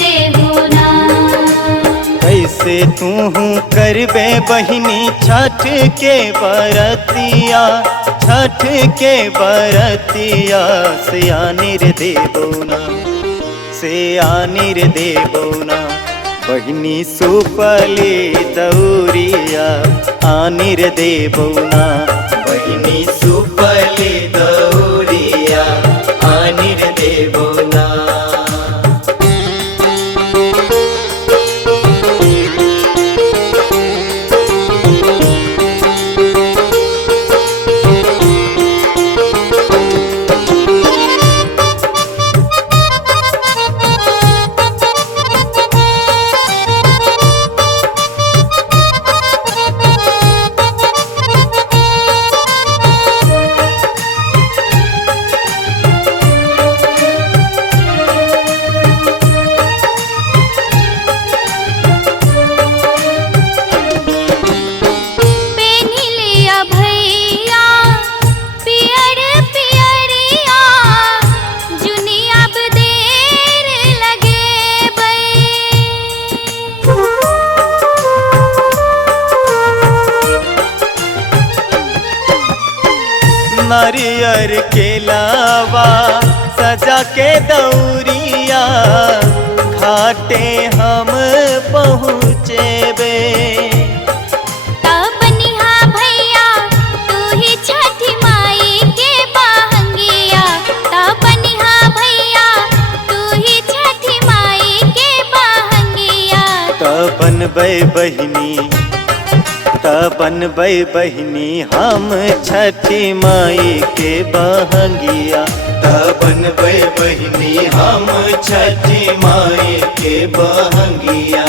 देबो ना। कैसे तू करबे बहिनी छठ के बरतिया, छठ के बरतिया से आनिर देबो ना, से आनिर देबो ना। बहिनी सुपली दौरिया आनिर देबो ना, बहिनी सुपली दौरिया आनिर देबो ना। नारियर के लावा सजा के दौरिया घाटे हम पहुँचेबे। बनिहा भैया तू ही छठी माई के बहंगिया, बनिहा भैया तू ही छठी माई के बहंगिया। बनबै बहिनी, बनबै बहिनी हम छठी माई के बहंगिया, बनबै बहिनी हम छठी माई के बहंगिया।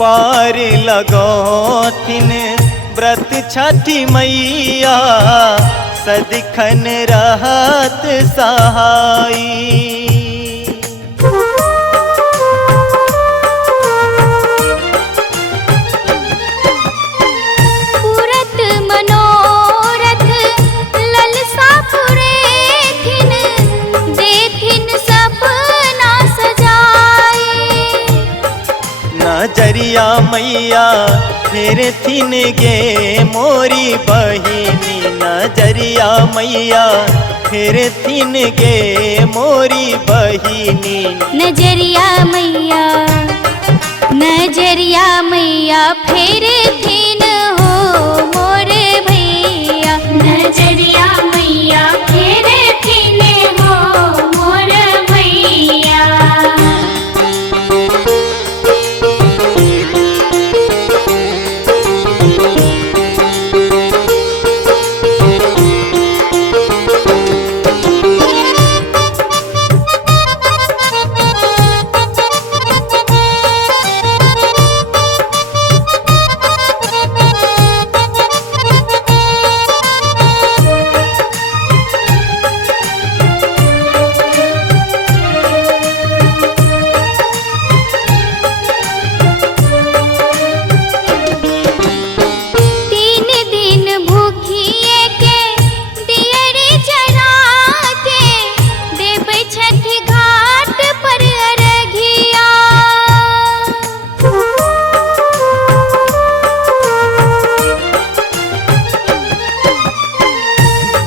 पार लगौथिन व्रत छठी मैया सदिखन रहत सहाई। पूरत मनोरथ ललसा पुरेथिन, देखिन सपना सजाई। नजरिया मैया फिर थिन गे मोरी बहिनी, नजरिया मैया फिर थिन गे मोरी बहिनी। नजरिया मैया, नजरिया मैया फिर थिन हो मोर भैया, नजरिया मैया फिर थिन हो मोर भैया।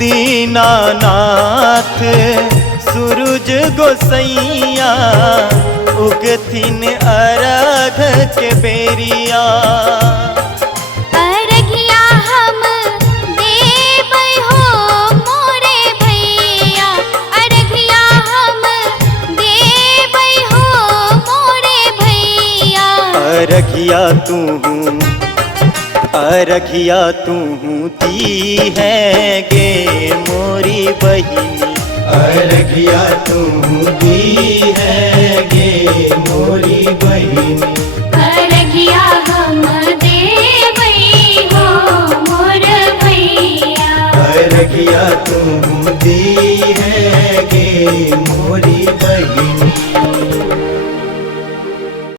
दीनानाथ सूरज गोसैया उगथिन अरघ के बेरिया। अरघिया हम देबै हो मोरे भैया, अरघिया हम देबै हो मोरे भैया। अरघिया तू अरघिया तू दी है गे मोरी बहिनी, अरघिया तू दी है गे मोरी बहिनी, अरघिया हम देवई हो मोर भैया, अरघिया तू दी है गे मोरी बहिनी।